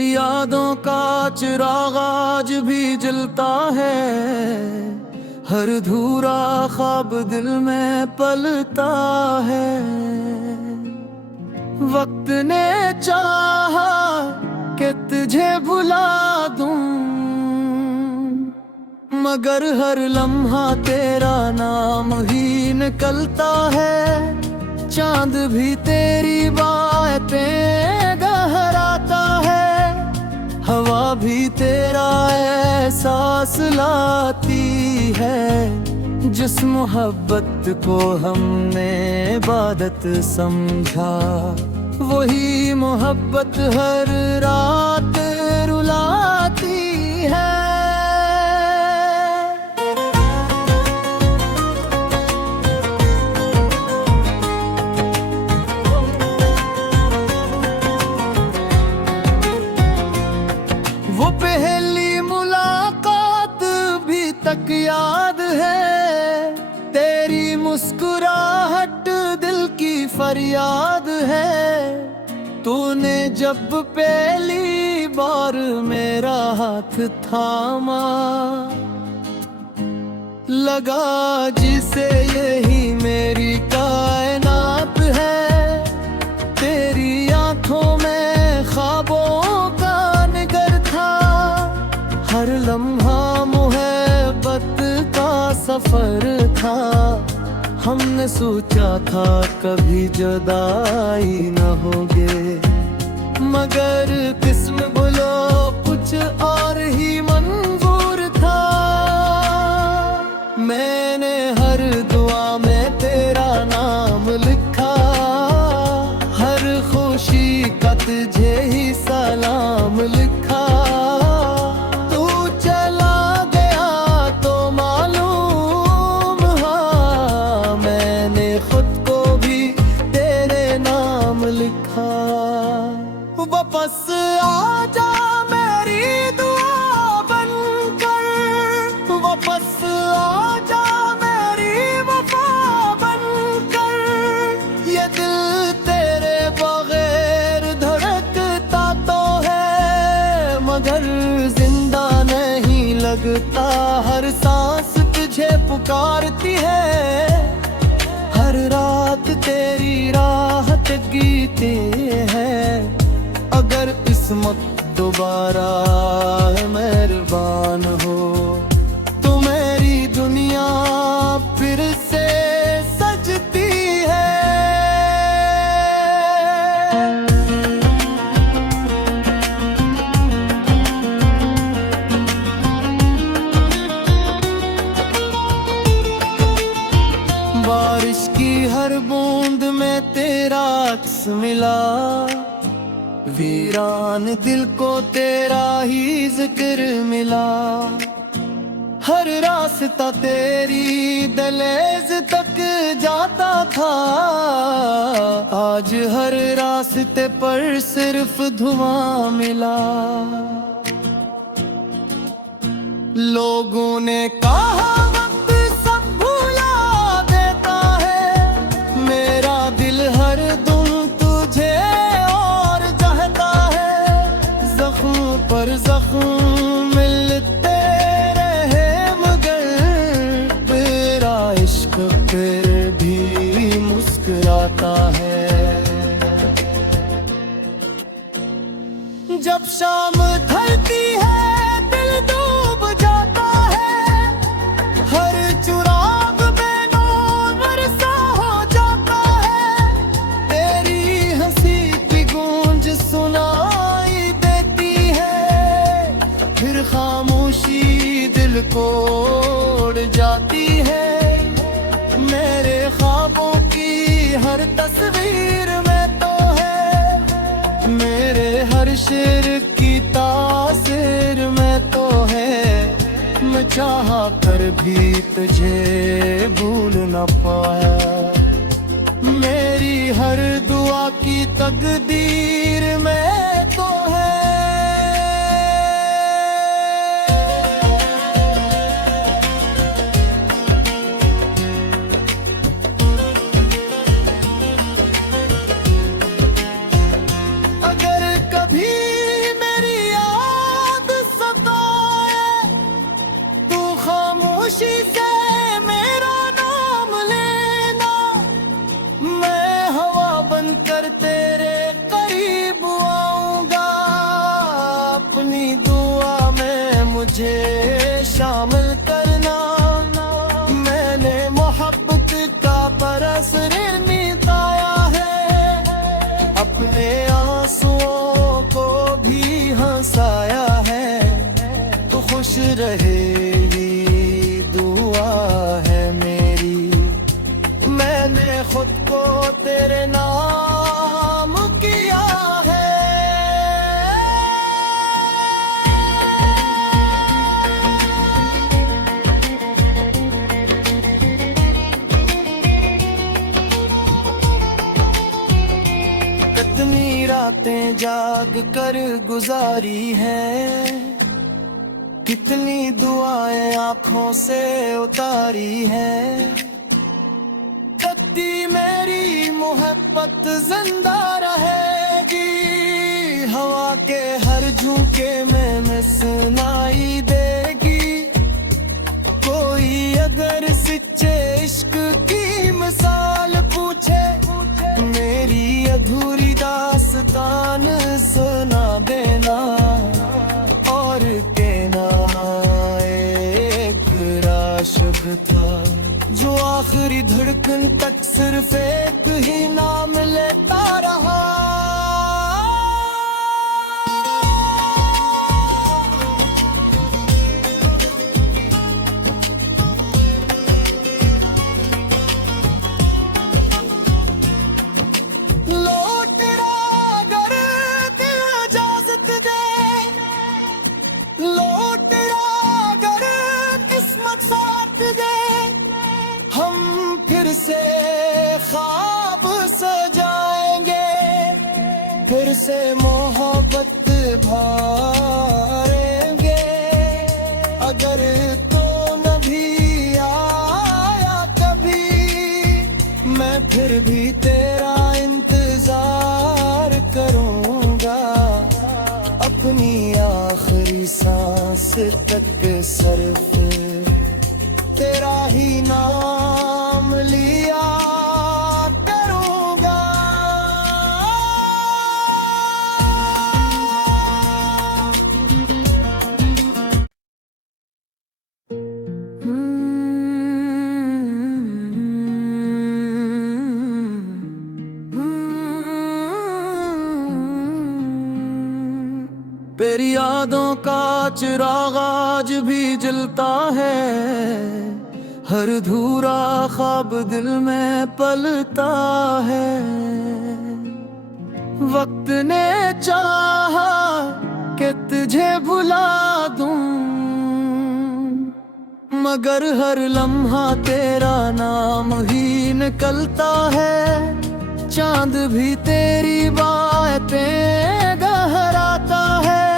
तेरी यादों का चिराग आज भी जलता है, हर धूरा ख्वाब दिल में पलता है। वक्त ने चाहा कि तुझे भुला दूं, मगर हर लम्हा तेरा नाम ही निकलता है। चांद भी तेरी बातें गहराता है, हवा भी तेरा एहसास लाती है। जिस मोहब्बत को हमने इबादत समझा, वही मोहब्बत हर रात रुलाती है। वो पहली मुलाकात भी तक याद है, तेरी मुस्कुराहट दिल की फरियाद है। तूने जब पहली बार मेरा हाथ थामा, लगा जिसे यही मेरी कायनात है। तेरी आंखों में ख्वाबों का निगर था, हर लम्हा मोहब्बत का सफर था। हमने सोचा था कभी जुदाई न होगे, मगर किस्म बोलो कुछ और ही मंजूर था। मैंने हर दुआ में तेरा नाम लिखा, हर खुशी का तुझे ही सलाम लिखा। तू चला गया तो मालूम हाँ, मैंने खुद को भी तेरे नाम लिखा। वापस आजा मेरी दुआ बनकर, वापस आजा मेरी वफा बनकर। ये दिल तेरे बगैर धड़कता तो है, मगर जिंदा नहीं लगता। हर सांस तुझे पुकारती है, हर रात तेरी राहत गीते हैं। अगर किस्मत दोबारा मेहरबान हो, तो मेरी दुनिया फिर से सजती है। बारिश की हर बूंद में तेरा अक्स मिला, वीरान दिल को तेरा ही जिक्र मिला। हर रास्ता तेरी दहलीज तक जाता था, आज हर रास्ते पर सिर्फ धुआं मिला। लोगों ने कहा वक्त सब भुला देता है, मेरा दिल हर दम तुझे पर जख्म मिलते रहे, मगर तेरा इश्क फिर भी मुस्कुराता है। जब शाम ढलती है दिल डूब जाता है, हर चुराग में नूर सा हो जाता है। तेरी हंसी की गूंज सुनाई फिर खामोशी दिल को उड़ जाती है। मेरे ख्वाबों की हर तस्वीर में तो है, मेरे हर शेर की तासीर में तो है। मैं चाहा कर भी तुझे भूल न पाया, मेरी हर दुआ की तकदीर में तो है। अगर कभी मेरी मुझे शामिल करना। मैंने मोहब्बत का परस मिटाया है, अपने आंसुओं को भी हंसाया है। तो खुश रहे ही दुआ है मेरी, मैंने खुद को तेरे नाम किया है। कितनी रातें जाग कर गुजारी हैं, कितनी दुआएं आंखों से उतारी हैं। कत्ती मेरी मोहब्बत जिंदा रहेगी, हवा के हर झोंके में सुनाई देगी। कोई अगर सच्चे इश्क की मिसाल पूछे, मेरी अधूरी दास्तान सुना देना। और कहना एक राशिद था जो आखिरी धड़कन तक सिर्फ एक ही नाम लेता रहा। फिर से ख्वाब सजाएंगे, फिर से मोहब्बत भरेंगे। अगर तो न भी आया कभी, मैं फिर भी तेरा इंतजार करूंगा। अपनी आखिरी सांस तक सिर्फ तेरा ही नाम लिया करूंगा। तेरी यादों का चिराग आज भी जलता है, हर अधूरा ख्वाब दिल में पलता है। वक्त ने चाहा कि तुझे भुला दूं, मगर हर लम्हा तेरा नाम ही निकलता है। चांद भी तेरी बातें गहराता है,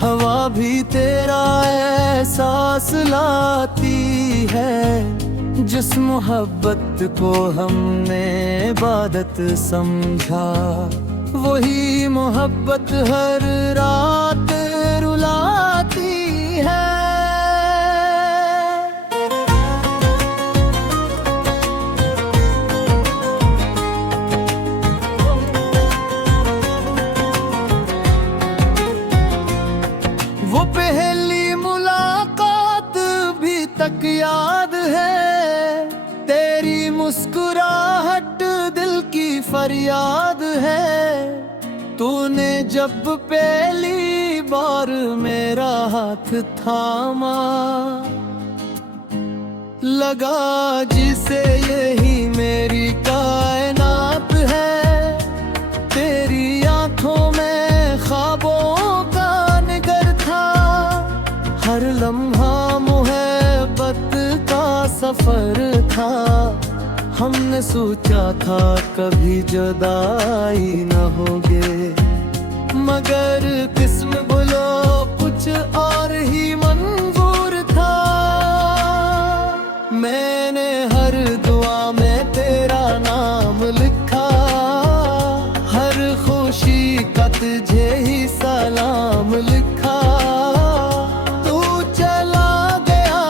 हवा भी तेरा एहसास लाती है। जिस मोहब्बत को हमने इबादत समझा, वही मोहब्बत हर रात रुलाती है। वो पहली मुलाकात भी तक याद है, तेरी मुस्कुराहट दिल की फरियाद है। तूने जब पहली बार मेरा हाथ थामा, लगा जिसे यही मेरी कायनात है। तेरी आंखों में ख्वाबों का निगर था, हर लम्हा मोहब्बत का सफर था। हमने सोचा था कभी जुदाई न होगे, मगर किस्म बोलो कुछ और ही मंजूर था। मैंने हर दुआ में तेरा नाम लिखा, हर खुशी का तुझे ही सलाम लिखा। तू चला गया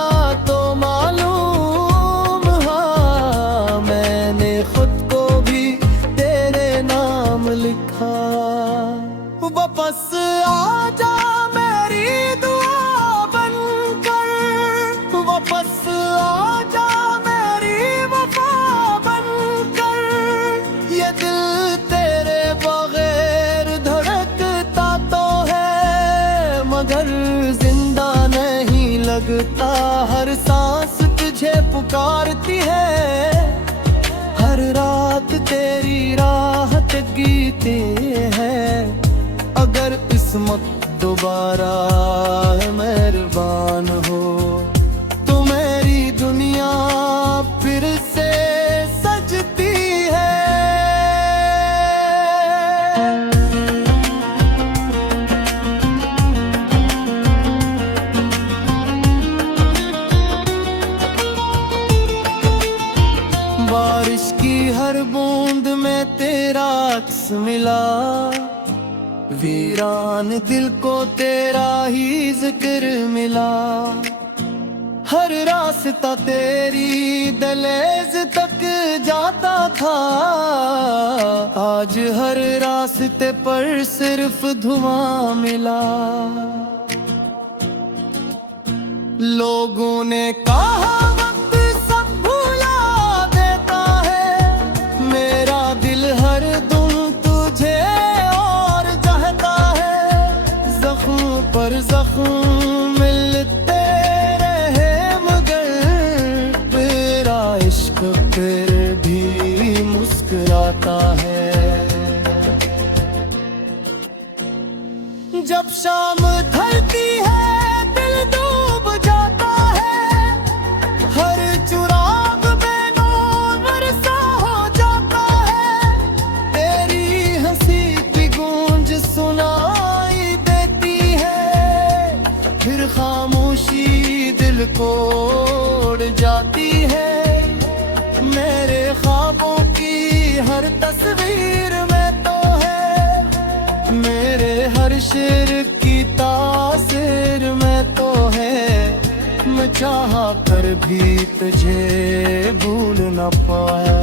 तो मालूम हाँ, मैंने खुद को भी तेरे नाम लिखा। वापस आजा मेरी दुआ लगता, हर सांस तुझे पुकारती है, हर रात तेरी राहत गीते हैं। अगर किस्मत दोबारा मेहरबान हो तो मेरी दुनिया फिर से सजती है। बारिश की हर बूंद में तेरा अक्स मिला, वीरान दिल को तेरा ही जिक्र मिला। हर रास्ता तेरी दहलीज तक जाता था, आज हर रास्ते पर सिर्फ धुआं मिला। लोगों ने कहा वक्त सब भुला देता है, मेरा दिल हर दम तुझे और चाहता है। जख्म पर जख्म मिलते रहे मगर तेरा इश्क फिर भी मुस्कुराता है। जब शाम ढलती है दिल डूब जाता है, हर चुराग में नूर सा हो जाता है। तेरी हंसी की गूंज सुनाई देती है, फिर खामोशी दिल को उड़ जाती है। मेरे ख्वाबों की हर तस्वीर में तो है, मेरे हर शेर की तासीर में तो है। मैं चाहा कर भी तुझे भूल न पाया,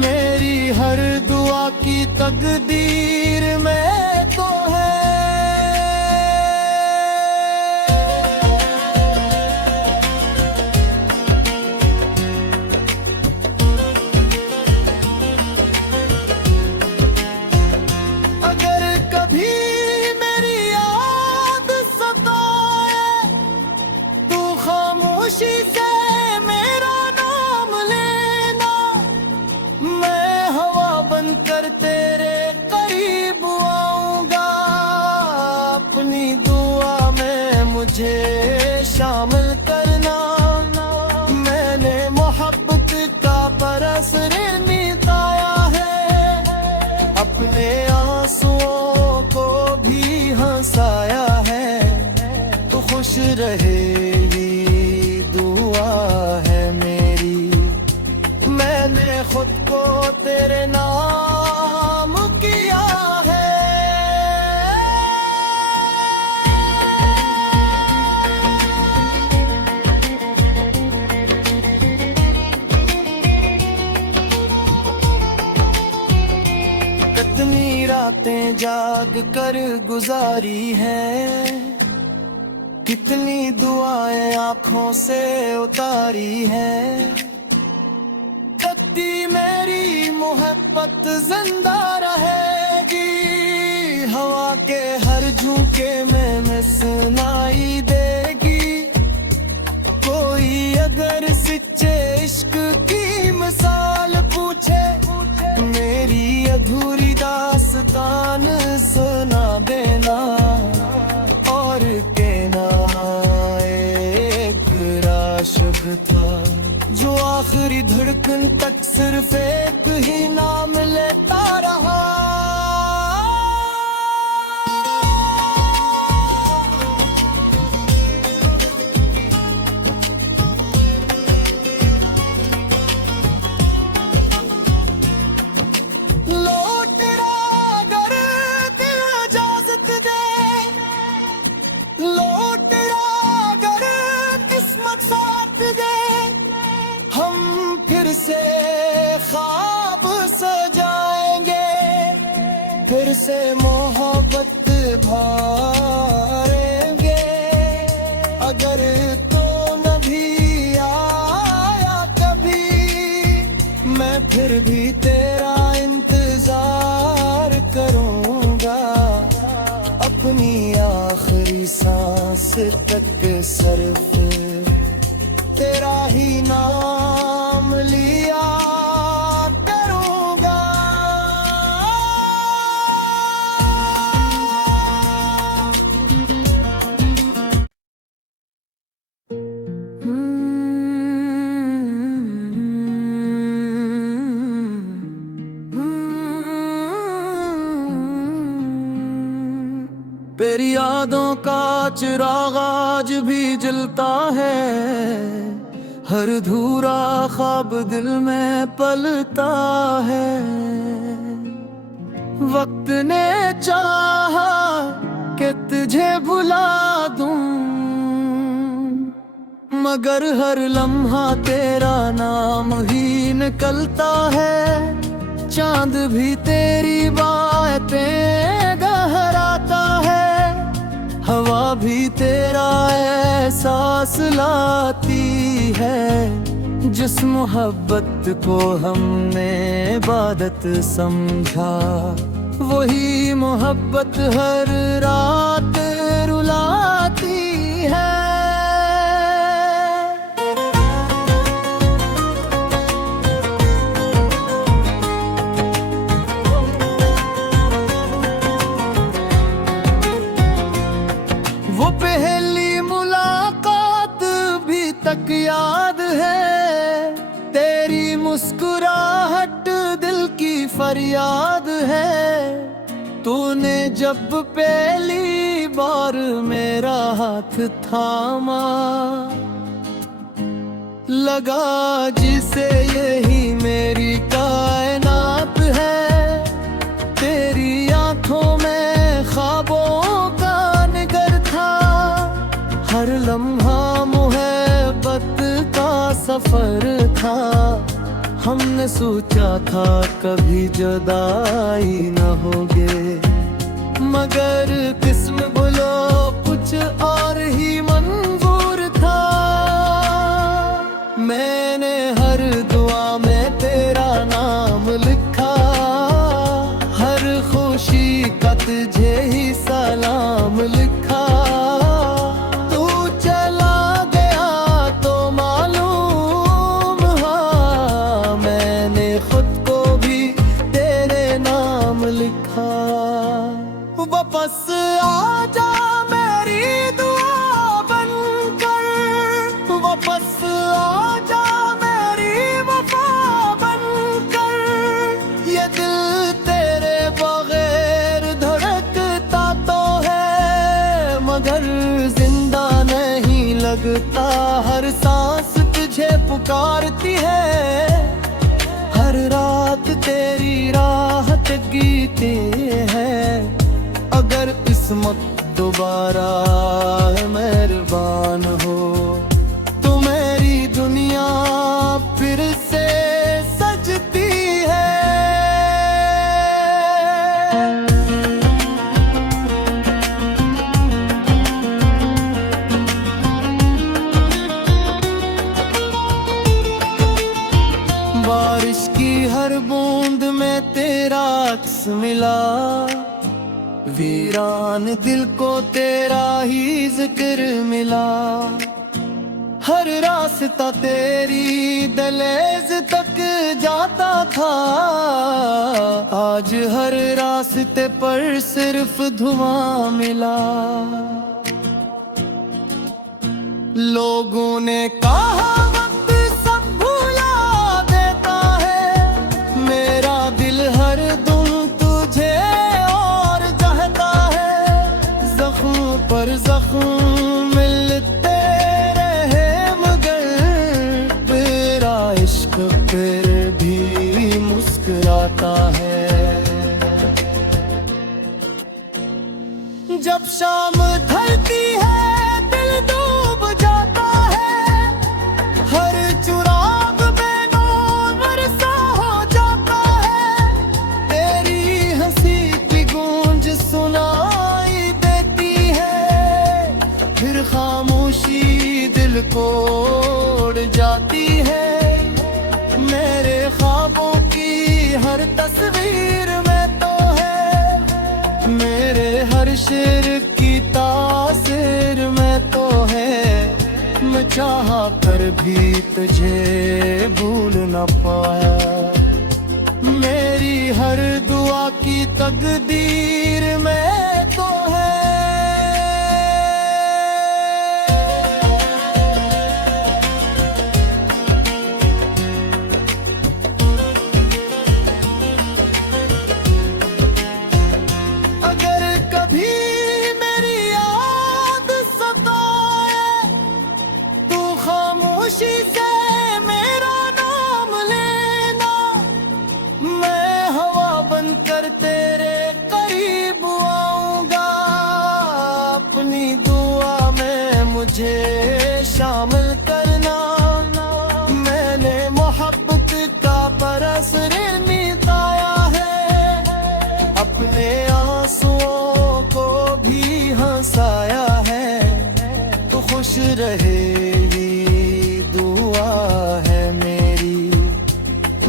मेरी हर दुआ की तकदीर में तो है। अगर कभी मेरी याद सताए तू खामोशी से मेरा नाम लेना, मैं हवा बनकर तेरे करीब आऊंगा। अपनी दुआ में मुझे शामिल करना, मैंने मोहब्बत का परस निताया है, अपने आंसुओं को भी हंसाया है। तो खुश रहे ये दुआ है मेरी, मैंने खुद को तेरे नाम किया है। कितनी रातें जाग कर गुजारी है, कितनी दुआएं आंखों से उतारी है। कत्ती मेरी मोहब्बत जिंदा रहेगी, हवा के हर झोंके में मैं सुनाई देगी। कोई अगर सच्चे इश्क की मिसाल पूछे, मेरी अधूरी दास्तान सुना देना। और कहना एक राशिद था जो आखिरी धड़कन तक सिर्फ एक ही नाम लेता रहा। फिर से ख्वाब सजाएंगे, फिर से मोहब्बत भरेंगे। अगर तो न भी आया कभी, मैं फिर भी तेरा इंतजार करूंगा। अपनी आखिरी सांस सांस तक सर्फ तेरा ही नाम लिया करूँगा। तेरी यादों का चिराग आज भी जलता है, हर धूरा ख्वाब दिल में पलता है। वक्त ने चाहा कि तुझे भुला दूं, मगर हर लम्हा तेरा नाम ही निकलता है। चांद भी तेरी बातें गहराता है, हवा भी तेरा एहसास लाती है। जिस मोहब्बत को हमने इबादत समझा, वही मोहब्बत हर रात रुलाती है। वो पहली मुलाकात भी तक याद है, तेरी मुस्कुराहट दिल की फरियाद है। तूने जब पहली बार मेरा हाथ थामा, लगा जिसे यही मेरी कायनात है। तेरी आंखों में ख्वाबों का निगर था, हर लम्हा मोहब्बत का सफर था। हमने सोचा था कभी जुदाई न होगे, मगर किस्म बोलो कुछ और ही मंजूर था। मैंने हर दुआ में तेरा नाम लिखा, हर खुशी का तुझे ही सलाम लिखा। तू चला गया तो मालूम हाँ, मैंने खुद को भी तेरे नाम लिखा। वापस आजा मेरी दुआ बनकर, वापस आजा मेरी वफा बनकर। ये दिल तेरे बगैर धड़कता तो है, मगर जिंदा नहीं लगता। हर सांस तुझे पुकारती है, हर रात तेरी राहत गीते हैं। अगर किस्मत दोबारा मेहरबान हो, तो मेरी दुनिया फिर से सजती है। बारिश की हर बूंद में तेरा अक्स मिला, वीरान दिल को तेरा ही जिक्र मिला। हर रास्ता तेरी दहलीज तक जाता था, आज हर रास्ते पर सिर्फ धुआं मिला। लोगों ने कहा वक्त सब भुला देता है, मेरा दिल हर दम तुझे पर जख्म मिलते रहे, मगर तेरा इश्क फिर भी मुस्कुराता है। जब शाम ढलती है दिल डूब जाता है, हर चुराग में नूर सा हो जाता है। तेरी हंसी की गूंज सुनाई फिर खामोशी दिल को उड़ जाती है। मेरे ख्वाबों की हर तस्वीर में तो है, मेरे हर शेर की तासीर में चाहा कर भी तुझे भूल न पाया। मेरी हर दुआ की तकदीर में तो है। अगर कभी मेरी याद सताए तो खामोशी से मेरा नाम लेना। मैं हवा बनकर तेरे करीब आऊंगा। अपनी दुआ में मुझे शामिल करना। मैंने मोहब्बत का परस मिटाया है। अपने आंसुओं को भी हंसाया है। तो खुश रहे ही दुआ है मेरी।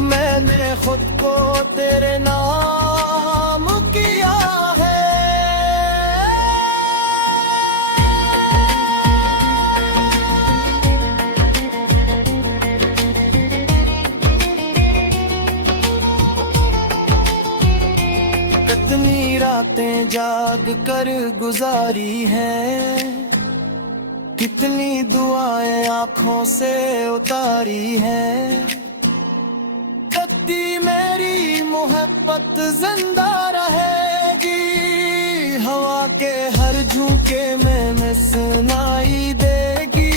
मैंने खुद को तेरे नाम किया है। कितनी रातें जाग कर गुजारी हैं। कितनी दुआएं आंखों से उतारी हैं। कत्ती मेरी मोहब्बत जिंदा रहेगी। हवा के हर झोंके में सुनाई देगी।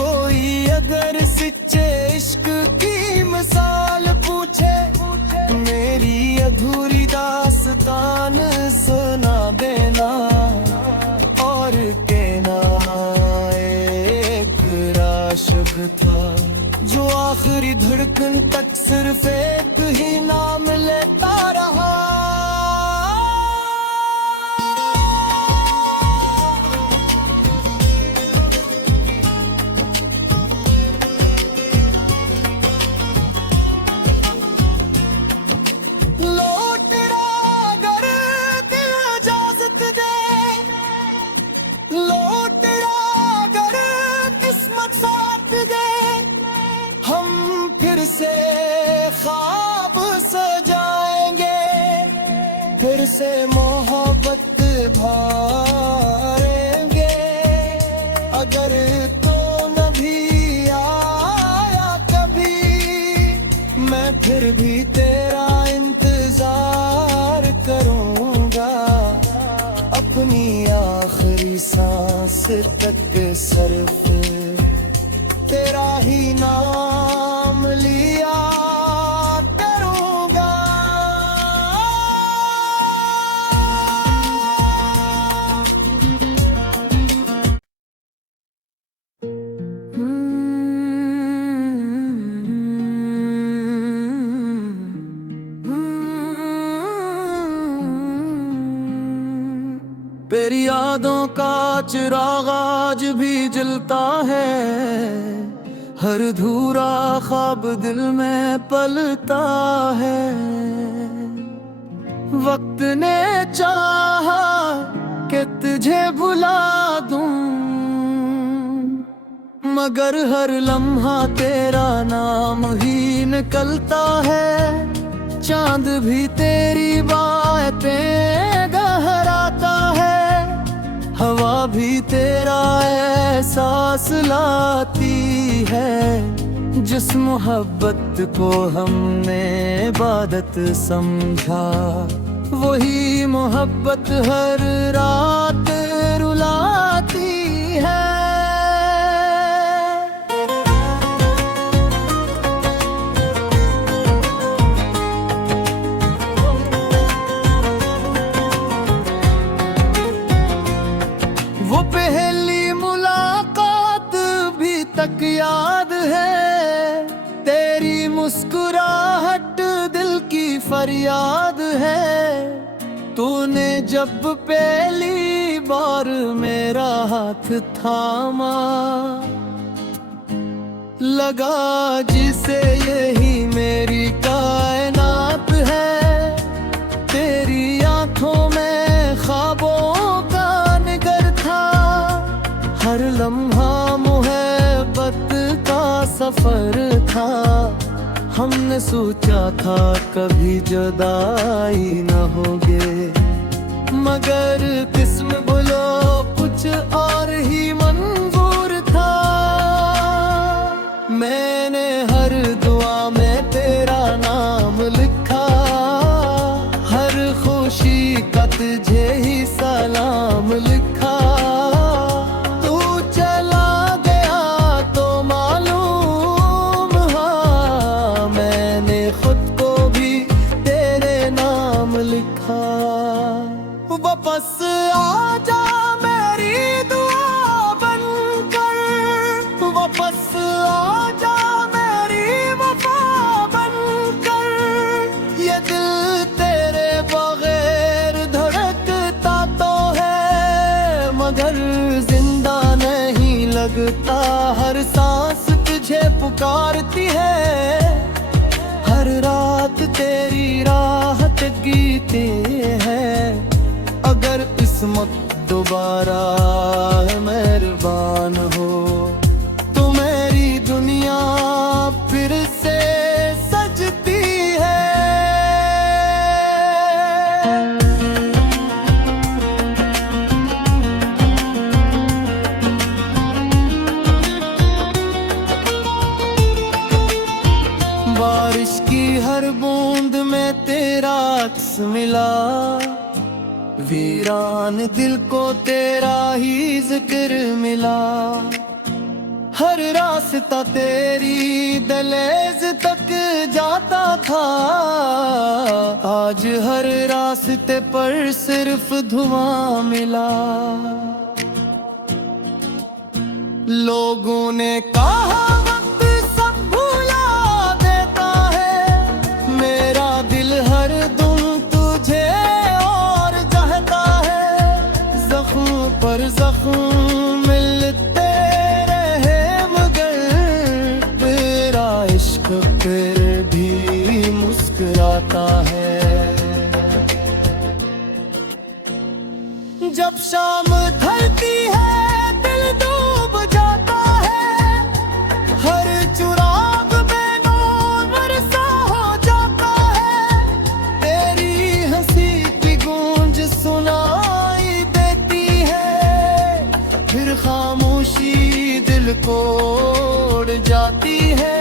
कोई अगर सच्चे इश्क की मिसाल पूछे, मेरी अधूरी दास्तान सुना देना। और कहना एक राशिद था जो आखिरी धड़कन तक सिर्फ एक ही नाम लेता रहा। लौट रहा अगर दिल इजाजत दे। लौट रहा अगर किस्मत साथ दे। हम फिर से ख्वाब सजाएंगे। फिर से मोहब्बत भरेंगे। अगर तो न भी आया कभी, मैं फिर भी तेरा इंतजार करूंगा। अपनी आखिरी सांस तक सिर्फ तेरा ही नाम लिया करूंगा। तेरी यादों का चिराग आज भी जलता है। हर धूरा ख्वाब दिल में पलता है। वक्त ने चाहा कि तुझे भुला दूं, मगर हर लम्हा तेरा नाम ही निकलता है। चांद भी तेरी बातें गहराता है। हवा भी तेरा एहसास लाती है। जिस मोहब्बत को हमने इबादत समझा, वही मोहब्बत हर रात रुलाती है। वो पहली मुलाकात भी तक याद है। तेरी मुस्कुराहट दिल की फरियाद है। तूने जब पहली बार मेरा हाथ थामा, लगा जिसे यही मेरी कायनात है। तेरी आंखों में ख्वाबों का निगर था। हर लम्हा मोहब्बत का सफर था। हमने सोचा था कभी जुदाई न होगे, मगर किस्म बोलो कुछ और ही मंजूर था। मैंने हर दुआ में तेरा नाम लिखा, हर खुशी का तुझे ही सलाम लिखा। तू चला गया तो मालूम, हाँ मैंने खुद को भी तेरे नाम लिखा। वापस आजा मेरी दुआ बनकर, वापस आजा मेरी वफा बनकर। ये दिल तेरे बगैर धड़कता तो है, मगर जिंदा नहीं लगता। हर सांस तुझे पुकारती है, हर रात तेरी राहत गीते हैं। अगर किस्मत दोबारा मेहरबान हो, तो मेरी दुनिया फिर से सजती है। बारिश की हर बूंद में तेरा अक्स मिला, वीरान दिल को तेरा ही जिक्र मिला। हर रास्ता तेरी दहलीज तक जाता था, आज हर रास्ते पर सिर्फ धुआं मिला। लोगों ने कहा वक्त सब भुला देता है, मेरा दिल हर दम तुझे पर जख्म मिलते रहे, मगर तेरा इश्क फिर भी मुस्कुराता है। जब शाम ढलती है दिल डूब जाता है, हर चुराग में नूर सा हो जाता है। तेरी हंसी की गूंज सुनाई फिर खामोशी दिल को उड़ जाती है।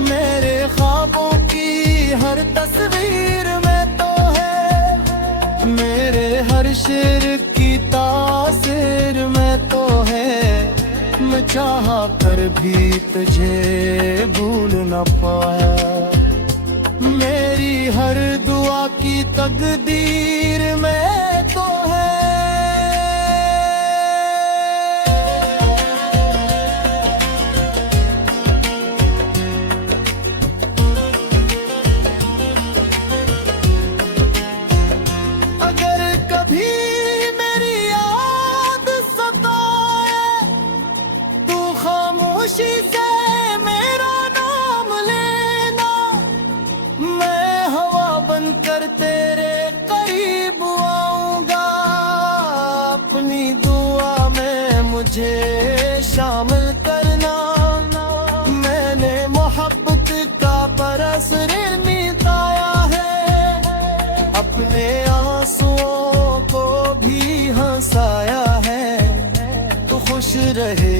मेरे ख्वाबों की हर तस्वीर में तो है, मेरे हर शेर की तासीर में तो है। मैं चाहा कर भी तुझे भूल न पाया, मेरी हर दुआ की तकदीर में तो है। खामोशी से मेरा नाम लेना, मैं हवा बनकर तेरे करीब आऊंगा। अपनी दुआ में मुझे शामिल करना, मैंने मोहब्बत का परस मिटाया है। अपने आंसुओं को भी हंसाया है, तो खुश रहे